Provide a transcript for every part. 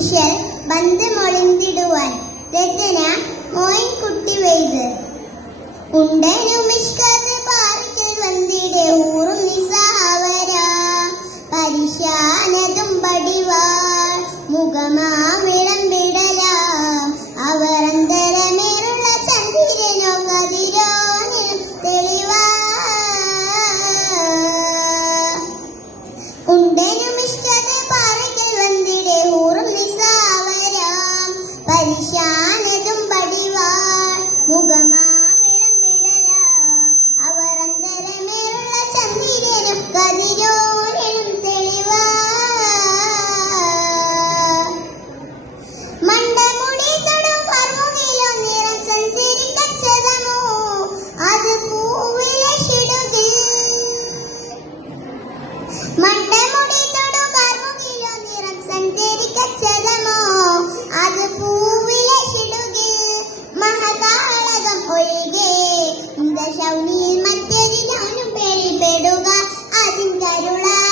ഇശൽ ബന്ധമൊളിന്തിടുവാൻ. രചന മോയിൻകുട്ടി വൈദ്യർ. ഉണ്ടനുമിഷ്കത് പാർക്കൽ വന്നിടെ ഊറും നിസാവര പരിശാനതും പടിവാൾ മുഖമാവിളം വിടല അവർ അന്തരമേറുള്ള ചന്ദ്രനോ കതിരോന് തെളിവാ. ഉണ്ടനുമിഷ്കത് പാർക്കൽ വന്നിടെ ഊറും നിസാവര പരിശാനതും പടിവാൾ മുഖമാവിളം വിടല അവർ അന്തരമേറുള്ള ചന്ദ്രനും കതിരോനും തെളിവാ. മണ്ടമുടി തൊടും കർമുകിലോ നിറം സഞ്ചരിക്കച്ചതമോ അത് പൂവിലെ ഷിടുകിൽ. മണ്ടമുടി തൊടും കർമുകിലോ നിറം സഞ്ചരിക്കച്ചതമോ അത് പൂവിലെ ഷിടുകിൽ. മഹകാളകം ഒഴികെ ശൗനിയിൽ മറ്റൊരിനും പേടിപ്പെടുക അതിൻകരുളാൽ.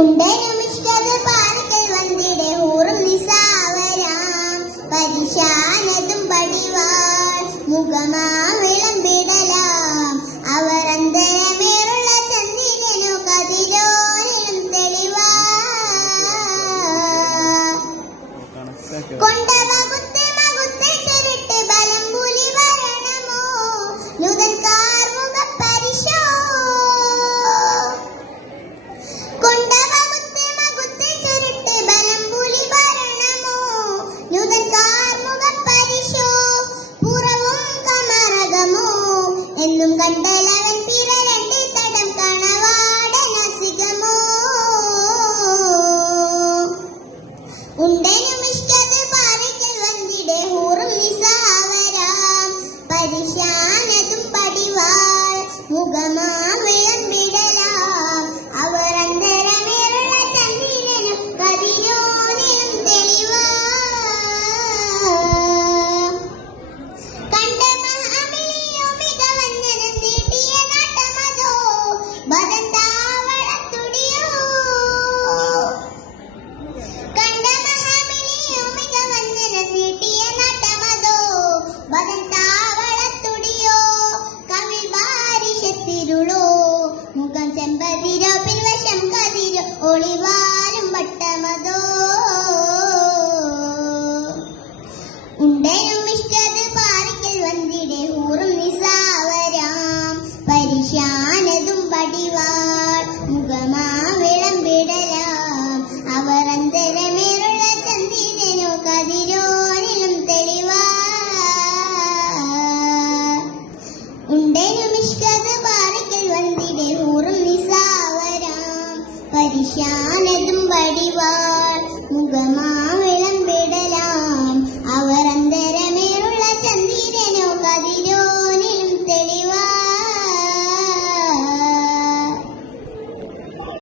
ഉണ്ടനുമിഷ്കത് പാർക്കൽ വന്നിടെ ഊറും നിസാവരാം പരിശാനതും പടിവാൾ മുഖമാവിളം വിടലാം അവർ അന്തരമേറുള്ള ചന്ദ്രനോ കതിരോനും തെളിവാ. കൊണ്ടവകുത്ത് മകുത്ത് ചുരുട്ട് ബലം പുലി വരണമോ നുതൻ കാർമുഖ പരിശോ. കൊണ്ടവകുത്ത് മകുത്ത് ചുരുട്ട് ബലം പുലി വരണമോ നുതൻ കാർമുഖ പരിശോ. പുറവും കമറകമോ എന്നും കണ്ടലവൻ പിറ രണ്ട് തടം കണവാടനസികമോ. ഉണ്ടനുമിഷ്കത് പാർക്കൽ വന്നിടെ ഊറും നിസാവരാം പരിശാനതും പടിവാൾ മുഖമാവിളം വിടലാം അവർ അന്തരമേറുള്ള ചന്ദ്രനും കതിരോനും തെളിവാ. കണ്ട മഹാബലിയോ മികവഞ്ഞനം നീട്ടിയ നാട്ടമതോ ബദന്താവളത്തുടിയോ. കണ്ട മഹാബലിയോ മികവഞ്ഞനം നീട്ടിയ നാട്ടമതോ ബദന്താവളത്തുടിയോ. കവിൾ ബാരിശത്തിരുളോ മുഖം ചെമ്പതിരോ പിൻവശം കതിരോ ഒളിവാലും വട്ടമതോ. ഉണ്ടനുമിഷ്കത് പാർക്കൽ വന്നിടെ ഊറും നിസാവരാം പരിശാനതും പടിവാൾ മുഖമാവിളം വിടലാം അവർ അന്തരമേറുള്ള ചന്ദ്രനോ കതിരോനിലും തെളിവാ. ഉണ്ടനുമിഷ്കത് പാർക്കൽ വന്നിടെ ഊറും നിസാവരാം പരിശാനതും